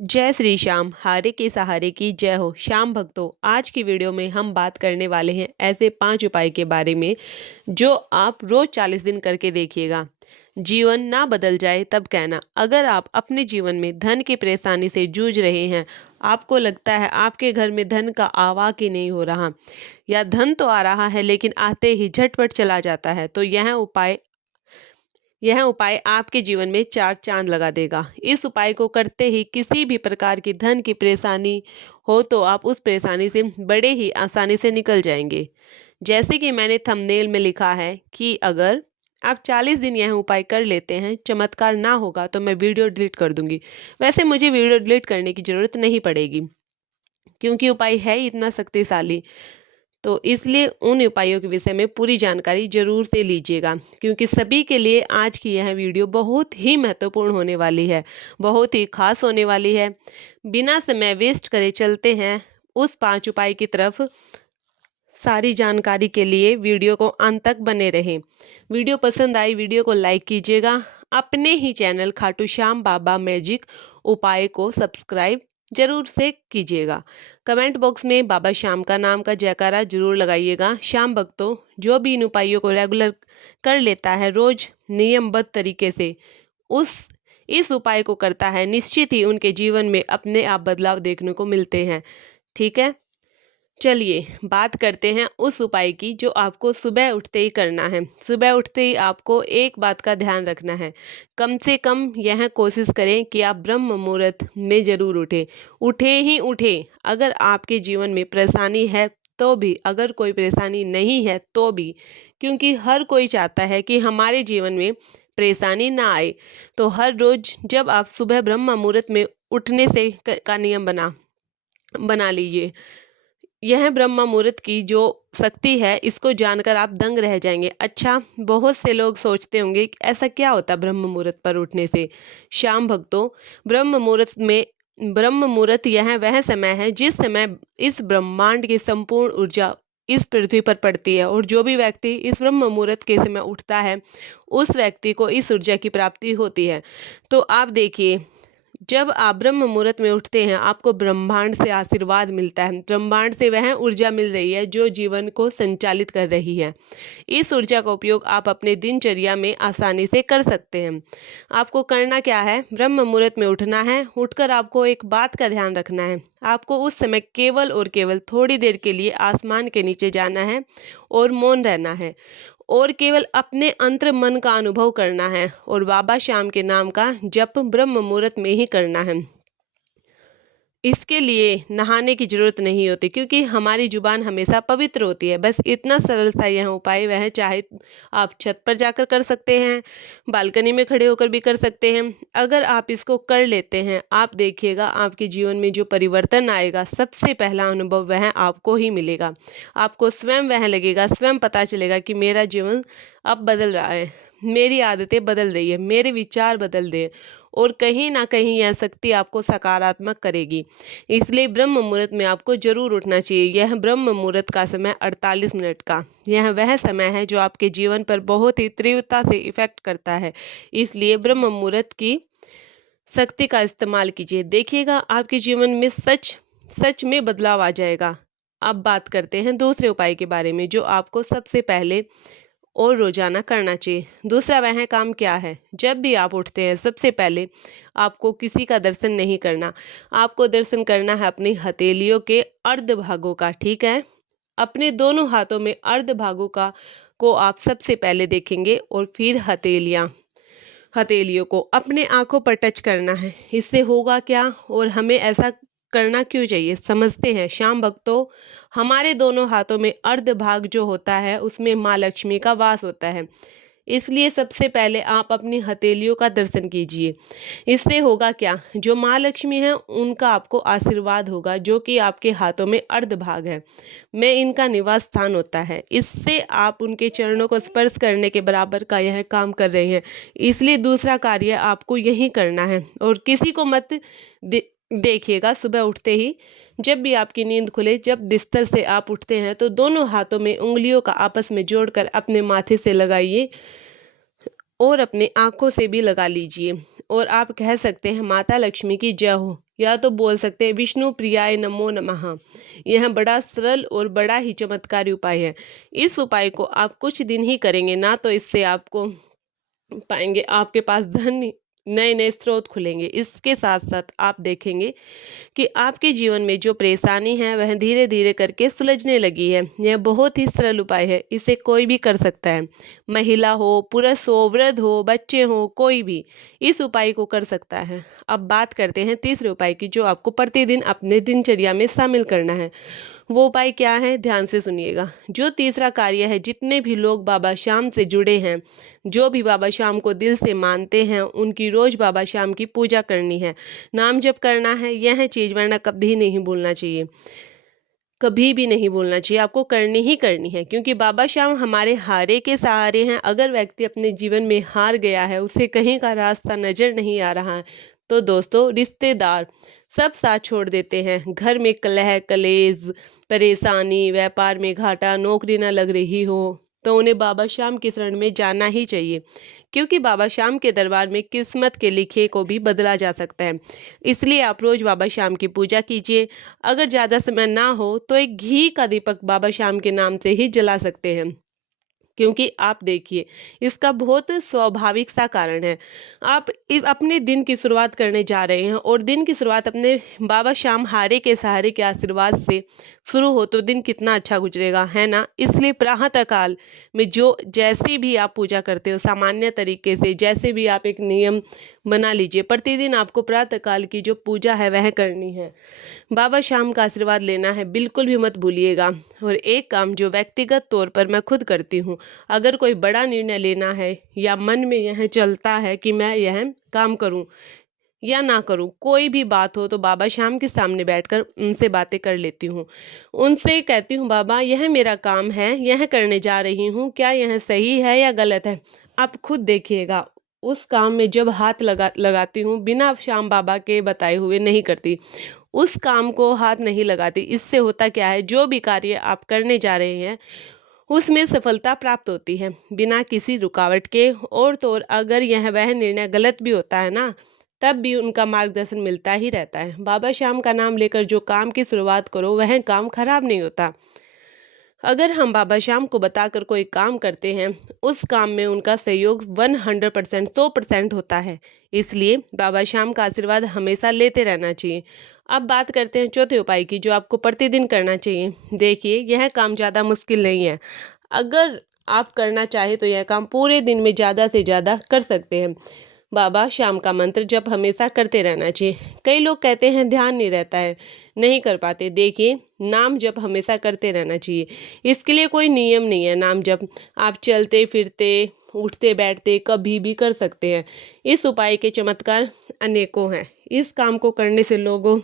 जय श्री श्याम, हारे के सहारे की जय हो। श्याम भक्तों, आज की वीडियो में हम बात करने वाले हैं ऐसे 5 उपाय के बारे में जो आप रोज 40 दिन करके देखिएगा। जीवन ना बदल जाए तब कहना। अगर आप अपने जीवन में धन की परेशानी से जूझ रहे हैं, आपको लगता है आपके घर में धन का आवाक ही नहीं हो रहा, या धन तो आ रहा है लेकिन आते ही झटपट चला जाता है, तो यह उपाय आपके जीवन में 4 चांद लगा देगा। इस उपाय को करते ही किसी भी प्रकार की धन की परेशानी हो तो आप उस परेशानी से बड़े ही आसानी से निकल जाएंगे। जैसे कि मैंने थंबनेल में लिखा है कि अगर आप 40 दिन यह उपाय कर लेते हैं, चमत्कार ना होगा तो मैं वीडियो डिलीट कर दूंगी। वैसे मुझे वीडियो डिलीट करने की ज़रूरत नहीं पड़ेगी, क्योंकि उपाय है ही इतना शक्तिशाली। तो इसलिए उन उपायों के विषय में पूरी जानकारी जरूर से लीजिएगा, क्योंकि सभी के लिए आज की यह वीडियो बहुत ही महत्वपूर्ण होने वाली है, बहुत ही खास होने वाली है। बिना समय वेस्ट करे चलते हैं उस 5 उपाय की तरफ। सारी जानकारी के लिए वीडियो को अंत तक बने रहें। वीडियो पसंद आई, वीडियो को लाइक कीजिएगा। अपने ही चैनल खाटू श्याम बाबा मैजिक उपाय को सब्सक्राइब जरूर से कीजिएगा। कमेंट बॉक्स में बाबा श्याम का नाम का जयकारा जरूर लगाइएगा। श्याम भक्तों, जो भी इन उपायों को रेगुलर कर लेता है, रोज नियमबद्ध तरीके से उस इस उपाय को करता है, निश्चित ही उनके जीवन में अपने आप बदलाव देखने को मिलते हैं। ठीक है, चलिए बात करते हैं उस उपाय की जो आपको सुबह उठते ही करना है। सुबह उठते ही आपको एक बात का ध्यान रखना है। कम से कम यह कोशिश करें कि आप ब्रह्म मुहूर्त में ज़रूर उठें। उठें ही उठें। अगर आपके जीवन में परेशानी है तो भी, अगर कोई परेशानी नहीं है तो भी, क्योंकि हर कोई चाहता है कि हमारे जीवन में परेशानी ना आए। तो हर रोज़ जब आप सुबह ब्रह्म मुहूर्त में उठने से का नियम बना लीजिए। यह ब्रह्म मुहूर्त की जो शक्ति है, इसको जानकर आप दंग रह जाएंगे। अच्छा, बहुत से लोग सोचते होंगे कि ऐसा क्या होता है ब्रह्म मुहूर्त पर उठने से। शाम भक्तों, ब्रह्म मुहूर्त यह वह समय है जिस समय इस ब्रह्मांड की संपूर्ण ऊर्जा इस पृथ्वी पर पड़ती है, और जो भी व्यक्ति इस ब्रह्म मुहूर्त के समय उठता है, उस व्यक्ति को इस ऊर्जा की प्राप्ति होती है। तो आप देखिए, जब आप ब्रह्म मुहूर्त में उठते हैं, आपको ब्रह्मांड से आशीर्वाद मिलता है। ब्रह्मांड से वह ऊर्जा मिल रही है जो जीवन को संचालित कर रही है। इस ऊर्जा का उपयोग आप अपने दिनचर्या में आसानी से कर सकते हैं। आपको करना क्या है, ब्रह्म मुहूर्त में उठना है। उठकर आपको एक बात का ध्यान रखना है। आपको उस समय केवल और केवल थोड़ी देर के लिए आसमान के नीचे जाना है और मौन रहना है, और केवल अपने अंतर मन का अनुभव करना है, और बाबा श्याम के नाम का जप ब्रह्म मुहूर्त में ही करना है। इसके लिए नहाने की जरूरत नहीं होती, क्योंकि हमारी जुबान हमेशा पवित्र होती है। बस इतना सरल सा यह उपाय वह चाहे आप छत पर जाकर कर सकते हैं, बालकनी में खड़े होकर भी कर सकते हैं। अगर आप इसको कर लेते हैं, आप देखिएगा आपके जीवन में जो परिवर्तन आएगा, सबसे पहला अनुभव वह आपको ही मिलेगा। आपको स्वयं वह लगेगा, स्वयं पता चलेगा कि मेरा जीवन अब बदल रहा है, मेरी आदतें बदल रही है, मेरे विचार बदल रहे हैं, और कहीं ना कहीं यह शक्ति आपको सकारात्मक करेगी। इसलिए ब्रह्म मुहूर्त में आपको जरूर उठना चाहिए। यह ब्रह्म मुहूर्त का समय 48 मिनट का, यह वह समय है जो आपके जीवन पर बहुत ही तीव्रता से इफेक्ट करता है। इसलिए ब्रह्म मुहूर्त की शक्ति का इस्तेमाल कीजिए, देखिएगा आपके जीवन में सच सच में बदलाव आ जाएगा। अब बात करते हैं दूसरे उपाय के बारे में जो आपको सबसे पहले और रोजाना करना चाहिए। दूसरा वह काम क्या है, जब भी आप उठते हैं सबसे पहले आपको किसी का दर्शन नहीं करना। आपको दर्शन करना है अपनी हथेलियों के अर्ध भागों का। ठीक है, अपने दोनों हाथों में अर्ध भागों का को आप सबसे पहले देखेंगे, और फिर हथेलियों को अपने आंखों पर टच करना है। इससे होगा क्या, और हमें ऐसा करना क्यों चाहिए, समझते हैं। श्याम भक्तों, हमारे दोनों हाथों में अर्ध भाग जो होता है, उसमें माँ लक्ष्मी का वास होता है। इसलिए सबसे पहले आप अपनी हथेलियों का दर्शन कीजिए। इससे होगा क्या, जो माँ लक्ष्मी है उनका आपको आशीर्वाद होगा, जो कि आपके हाथों में अर्ध भाग है, में इनका निवास स्थान होता है। इससे आप उनके चरणों को स्पर्श करने के बराबर का यह काम कर रहे हैं। इसलिए दूसरा कार्य आपको यही करना है, और किसी को मत देखिएगा। सुबह उठते ही जब भी आपकी नींद खुले, जब बिस्तर से आप उठते हैं, तो दोनों हाथों में उंगलियों का आपस में जोड़कर अपने माथे से लगाइए, और अपने आँखों से भी लगा लीजिए, और आप कह सकते हैं माता लक्ष्मी की जय हो, या तो बोल सकते हैं विष्णु प्रियाय नमो नमः। यह बड़ा सरल और बड़ा ही चमत्कारी उपाय है। इस उपाय को आप कुछ दिन ही करेंगे ना, तो इससे आपको पाएंगे आपके पास धन नए नए स्रोत खुलेंगे। इसके साथ साथ आप देखेंगे कि आपके जीवन में जो परेशानी है वह धीरे धीरे करके सुलझने लगी है। यह बहुत ही सरल उपाय है, इसे कोई भी कर सकता है। महिला हो, पुरुष हो, वृद्ध हो, बच्चे हो, कोई भी इस उपाय को कर सकता है। अब बात करते हैं तीसरे उपाय की, जो आपको प्रतिदिन अपने दिनचर्या में शामिल करना है। वो उपाय क्या है, ध्यान से सुनिएगा। जो तीसरा कार्य है, जितने भी लोग बाबा श्याम से जुड़े हैं, जो भी बाबा श्याम को दिल से मानते हैं, उनकी रोज बाबा श्याम की पूजा करनी है, नाम जप करना है। यह चीज वरना कभी नहीं भूलना चाहिए, कभी भी नहीं भूलना चाहिए, आपको करनी ही करनी है, क्योंकि बाबा श्याम हमारे हारे के सहारे हैं। अगर व्यक्ति अपने जीवन में हार गया है, उसे कहीं का रास्ता नजर नहीं आ रहा है, तो दोस्तों रिश्तेदार सब साथ छोड़ देते हैं, घर में कलह कलेश, परेशानी, व्यापार में घाटा, नौकरी न लग रही हो, तो उन्हें बाबा श्याम की शरण में जाना ही चाहिए, क्योंकि बाबा श्याम के दरबार में किस्मत के लिखे को भी बदला जा सकता है। इसलिए आप रोज बाबा श्याम की पूजा कीजिए। अगर ज़्यादा समय ना हो तो एक घी का दीपक बाबा श्याम के नाम से ही जला सकते हैं, क्योंकि आप देखिए इसका बहुत स्वाभाविक सा कारण है। आप अपने दिन की शुरुआत करने जा रहे हैं, और दिन की शुरुआत अपने बाबा श्याम हारे के सहारे के आशीर्वाद से शुरू हो, तो दिन कितना अच्छा गुजरेगा, है ना। इसलिए प्रातः काल में जो जैसी भी आप पूजा करते हो, सामान्य तरीके से जैसे भी आप एक नियम बना लीजिए, प्रतिदिन आपको प्रातः काल की जो पूजा है वह करनी है, बाबा श्याम का आशीर्वाद लेना है, बिल्कुल भी मत भूलिएगा। और एक काम जो व्यक्तिगत तौर पर मैं खुद करती हूँ, अगर कोई बड़ा निर्णय लेना है या मन में यह चलता है कि मैं यह काम करूँ या ना करूं, कोई भी बात हो, तो बाबा श्याम के सामने बैठकर उनसे बातें कर लेती हूँ। उनसे कहती हूँ, बाबा यह मेरा काम है, यह करने जा रही हूँ, क्या यह सही है या गलत है, आप खुद देखिएगा। उस काम में जब हाथ लगाती हूँ, बिना श्याम बाबा के बताए हुए नहीं करती, उस काम को हाथ नहीं लगाती। इससे होता क्या है, जो भी कार्य आप करने जा रहे हैं उसमें सफलता प्राप्त होती है बिना किसी रुकावट के। और तो और अगर यह वह निर्णय गलत भी होता है ना, तब भी उनका मार्गदर्शन मिलता ही रहता है। बाबा श्याम का नाम लेकर जो काम की शुरुआत करो, वह काम खराब नहीं होता। अगर हम बाबा श्याम को बताकर कोई काम करते हैं, उस काम में उनका सहयोग 100% 100% होता है। इसलिए बाबा श्याम का आशीर्वाद हमेशा लेते रहना चाहिए। अब बात करते हैं चौथे उपाय की, जो आपको प्रतिदिन करना चाहिए। देखिए यह काम ज़्यादा मुश्किल नहीं है, अगर आप करना चाहे तो यह काम पूरे दिन में ज़्यादा से ज़्यादा कर सकते हैं। बाबा श्याम का मंत्र जप हमेशा करते रहना चाहिए। कई लोग कहते हैं ध्यान नहीं रहता है, नहीं कर पाते। देखिए नाम जप हमेशा करते रहना चाहिए, इसके लिए कोई नियम नहीं है। नाम जप आप चलते फिरते, उठते बैठते कभी भी कर सकते हैं। इस उपाय के चमत्कार अनेकों हैं। इस काम को करने से लोगों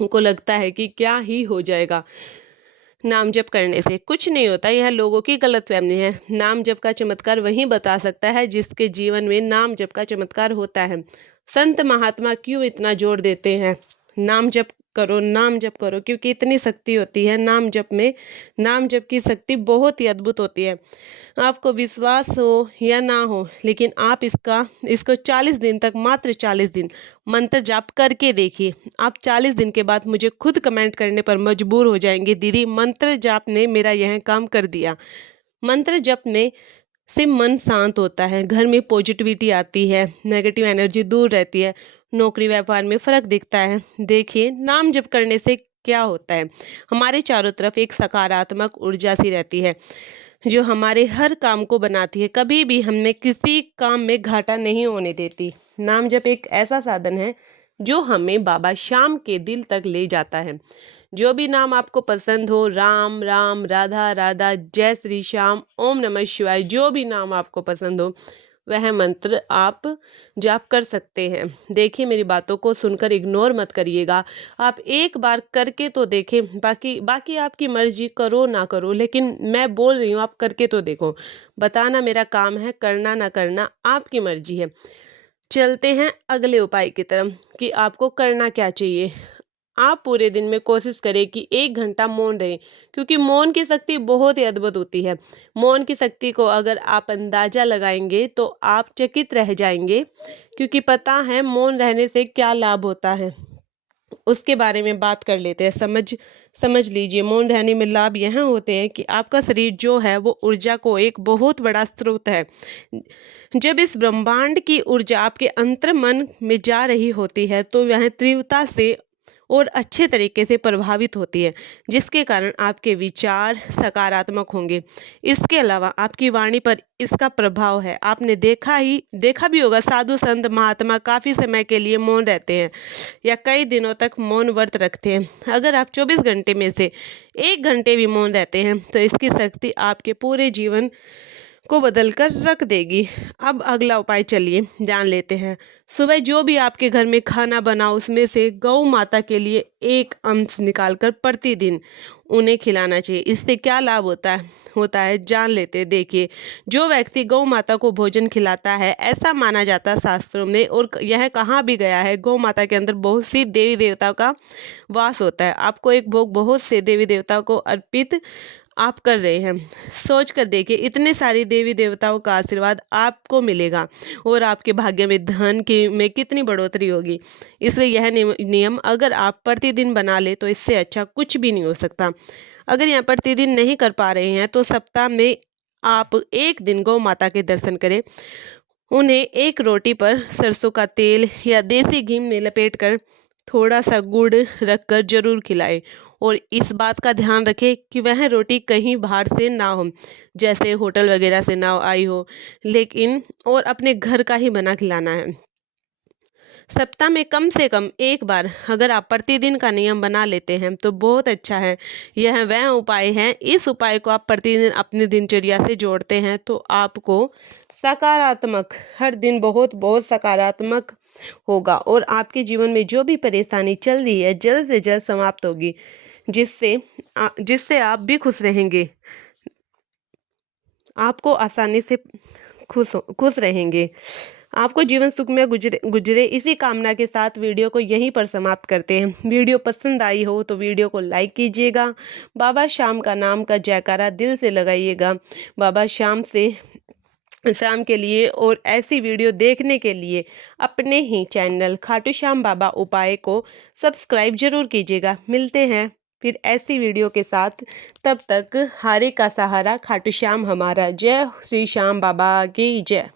को लगता है कि क्या ही हो जाएगा, नाम जप करने से कुछ नहीं होता, यह लोगों की गलतफहमी है। नाम जप का चमत्कार वही बता सकता है जिसके जीवन में नाम जप का चमत्कार होता है। संत महात्मा क्यों इतना जोर देते हैं, नाम जप करो, नाम जप करो, क्योंकि इतनी शक्ति होती है नाम जप में। नाम जप की शक्ति बहुत ही अद्भुत होती है। आपको विश्वास हो या ना हो, लेकिन आप इसको 40 दिन तक, मात्र 40 दिन मंत्र जाप करके देखिए। आप 40 दिन के बाद मुझे खुद कमेंट करने पर मजबूर हो जाएंगे, दीदी मंत्र जाप ने मेरा यह काम कर दिया। मंत्र जप में से मन शांत होता है, घर में पॉजिटिविटी आती है, नेगेटिव एनर्जी दूर रहती है, नौकरी व्यापार में फर्क दिखता है। देखिए नाम जप करने से क्या होता है, हमारे चारों तरफ एक सकारात्मक ऊर्जा सी रहती है, जो हमारे हर काम को बनाती है, कभी भी हमें किसी काम में घाटा नहीं होने देती। नाम जप एक ऐसा साधन है जो हमें बाबा श्याम के दिल तक ले जाता है। जो भी नाम आपको पसंद हो, राम राम, राधा राधा, जय श्री श्याम, ओम नमः शिवाय, जो भी नाम आपको पसंद हो वह मंत्र आप जाप कर सकते हैं। देखिए मेरी बातों को सुनकर इग्नोर मत करिएगा, आप एक बार करके तो देखें, बाकी आपकी मर्जी, करो ना करो, लेकिन मैं बोल रही हूँ आप करके तो देखो। बताना मेरा काम है, करना ना करना आपकी मर्जी है। चलते हैं अगले उपाय की तरफ कि आपको करना क्या चाहिए। आप पूरे दिन में कोशिश करें कि 1 घंटा मौन रहें, क्योंकि मौन की शक्ति बहुत ही अद्भुत होती है। मौन की शक्ति को अगर आप अंदाजा लगाएंगे तो आप चकित रह जाएंगे, क्योंकि पता है मौन रहने से क्या लाभ होता है। उसके बारे में बात कर लेते हैं। समझ लीजिए, मौन रहने में लाभ यह होते हैं कि आपका शरीर जो है वो ऊर्जा को एक बहुत बड़ा स्रोत है। जब इस ब्रह्मांड की ऊर्जा आपके अंतर मन में जा रही होती है तो वह तीव्रता से और अच्छे तरीके से प्रभावित होती है, जिसके कारण आपके विचार सकारात्मक होंगे। इसके अलावा आपकी वाणी पर इसका प्रभाव है। आपने देखा भी होगा, साधु संत महात्मा काफ़ी समय के लिए मौन रहते हैं या कई दिनों तक मौन व्रत रखते हैं। अगर आप 24 घंटे में से 1 घंटे भी मौन रहते हैं तो इसकी शक्ति आपके पूरे जीवन को बदल कर रख देगी। अब अगला उपाय चलिए जान लेते हैं। सुबह जो भी आपके घर में खाना बना उसमें से गौ माता के लिए एक अंश निकालकर प्रतिदिन उन्हें खिलाना चाहिए। इससे क्या लाभ होता है जान लेते हैं। देखिए, जो व्यक्ति गौ माता को भोजन खिलाता है, ऐसा माना जाता है शास्त्रों में और यह कहा भी गया है, गौ माता के अंदर बहुत सी देवी देवताओं का वास होता है। आपको एक भोग बहुत से देवी देवताओं को अर्पित आप कर रहे हैं। सोच कर देखिए, इतने सारी देवी देवताओं का आशीर्वाद आपको मिलेगा और आपके भाग्य में धन की में कितनी बढ़ोतरी होगी। इसलिए यह नियम अगर आप प्रतिदिन बना ले तो इससे अच्छा कुछ भी नहीं हो सकता। अगर यहाँ प्रतिदिन नहीं कर पा रहे हैं तो सप्ताह में आप एक दिन गौ माता के दर्शन करें। उन्हें एक रोटी पर सरसों का तेल या देसी घी में लपेट कर थोड़ा सा गुड़ रखकर जरूर खिलाएं और इस बात का ध्यान रखें कि वह रोटी कहीं बाहर से ना हो, जैसे होटल वगैरह से ना आई हो, लेकिन और अपने घर का ही बना खिलाना है। सप्ताह में कम से कम एक बार अगर आप प्रतिदिन का नियम बना लेते हैं तो बहुत अच्छा है। यह वह उपाय है, इस उपाय को आप प्रतिदिन अपनी दिनचर्या से जोड़ते हैं तो आपको सकारात्मक हर दिन बहुत बहुत सकारात्मक होगा और आपके जीवन में जो भी परेशानी चल रही है जल्द से जल्द समाप्त होगी, जिससे आप भी खुश रहेंगे। आपको आसानी से खुश रहेंगे। आपको जीवन सुख में गुजरे इसी कामना के साथ वीडियो को यहीं पर समाप्त करते हैं। वीडियो पसंद आई हो तो वीडियो को लाइक कीजिएगा। बाबा श्याम का नाम का जयकारा दिल से लगाइएगा। बाबा श्याम के लिए और ऐसी वीडियो देखने के लिए अपने ही चैनल खाटू श्याम बाबा उपाय को सब्सक्राइब जरूर कीजिएगा। मिलते हैं फिर ऐसी वीडियो के साथ। तब तक हारे का सहारा खाटू श्याम हमारा। जय श्री श्याम बाबा की जय।